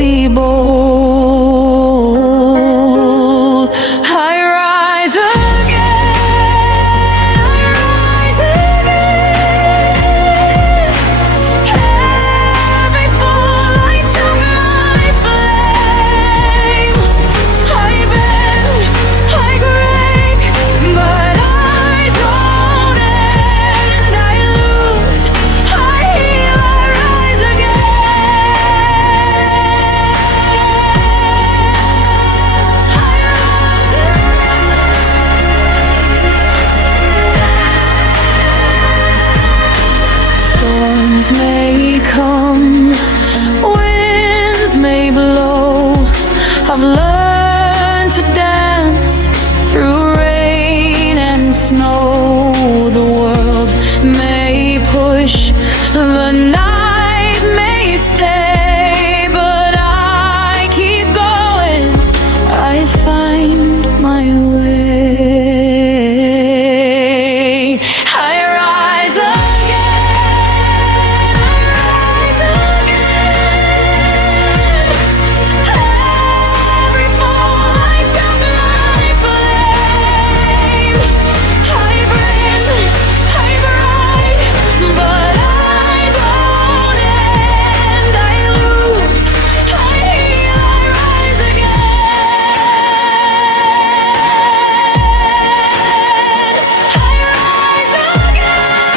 be bold. I rise again, I rise again. Every fall lights up my flame. I bend, I break, but I don't end. I lose, I heal, I rise again. Storms may come, winds may blow. I've learned to dance through rain and snow. The world may push, the night may stay, but I keep going. I find my way. I rise again, I rise again. Every fall lights up my flame. I bend, I break, but I don't end. I lose, I heal, I rise again. I rise again.